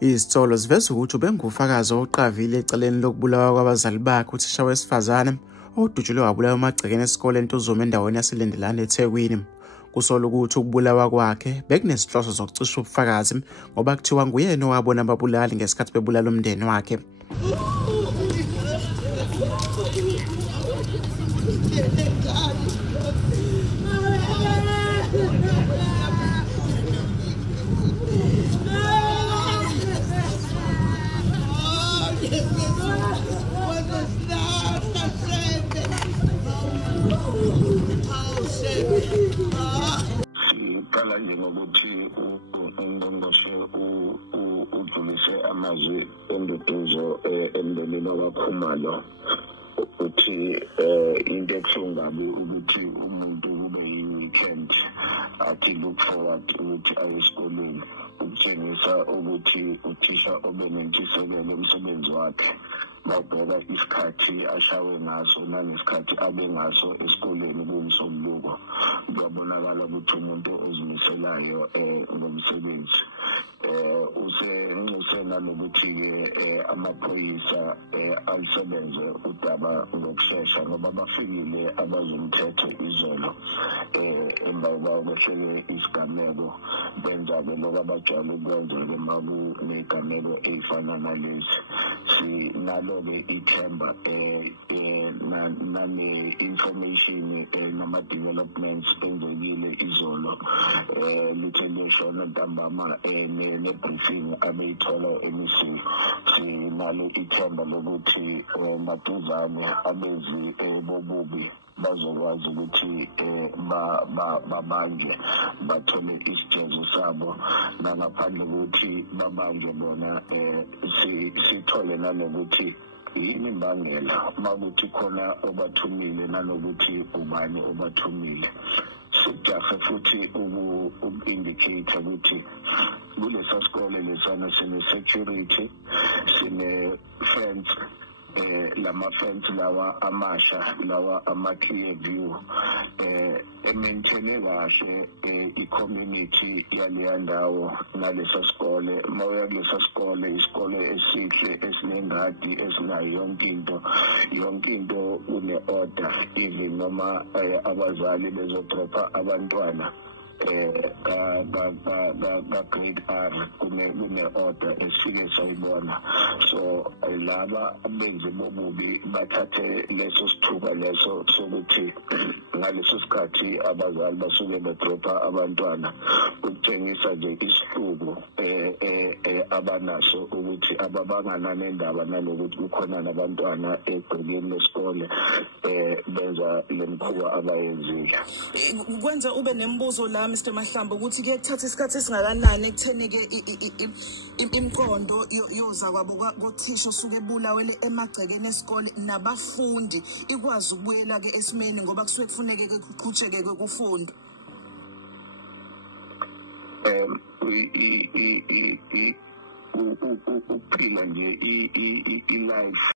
Izitholo ziveza ukuthi ubengufakazi oqavile eceleni lokubulawa kwabazali bakhe uthisha wesifazane odutshulwe wabulawa emagcekeni esikoleni eNtuzuma endaweni yaseLendelane eThekwini. Kusolwa ukuthi ukubulawa kwakhe bekunezinhloso zokucisha ubufakazi ngoba kuthiwa nguyena owabona ababulali ngesikhathi bebulala umndeni wakhe. Qala nje ngokuthi ungqongqoshe udlulise amazwi enduduzo emndenini waKhumalo ukuthi into ebuhlungu kabi ukuthi umuntu kube yi-weekend athi look forward ukuthi aye esikoleni ukutshengisa ukuthi uthisha obenentshisekelo umsebenzi wakhe babheka isikhathi ashawe ngaso nanesikhathi abe ngaso esikoleni kumsomluko kuyabonakala ukuthi umuntu ozimiselayo ngomsebenzi usenxusena nokuthi-ke amaphoyisa alisebenze udaba ngokushesha ngoba bafikile abazomthetho izolo emva kokuba kwehlele isigameko benza-ke lokho abajwayele ukwenza-ke uma kuneyigameko ey'fana nalezi sinalo-ke ithemba nane-information nama-developments enzekile izolo lithe liyeshona ntambama ne-briefing abeyithola emisiwe. Sinalo ithemba lokuthi maduzane abezi bobubi bazokwazi ukuthi babanjwe bathole isijezo sabo nangaphandle ukuthi babanjwe bona sithole nanokuthi yini imbangela makuthi khona obathumile nanokuthi ubani obathumile. Sijahe futhi uku-indicate ukuthi kulesa sikole lesana sine-security sine-fence lama-fence lawa amasha lawa ama-clear view emaintaine kahle i-community yaleya ndawo nalesa sikole. Uma uya kulesa sikole isikole esihle esinengadi esinayo yonke into une-order even noma abazali bezodropha abantwana ka-grade R kune-order esifike sayibona. So laba benze bobubi bathathe leso sithuba leso sokuthi ngaleso sikhathi abazali basuke bedropha abantwana ukutshengisa nje isihluku abanaso ukuthi ababangana nendaba nalokuthi kukhona nabantwana egcekeni lesikole benza lemkhuba abayenzile. Kwenza ube nembuzo la Mr Mahlamba ukuthi ke kuthatha isikhathi esingakanani ekutheni ke imqondo yoza kwabo kothisha osuke ebulawele emagcekeni esikole nabafundi ikwazi ukubuyela ke esimeni ngoba kusuke kufuneke ke kuqhutsheke ke kufundo. Ukuphila nje i-life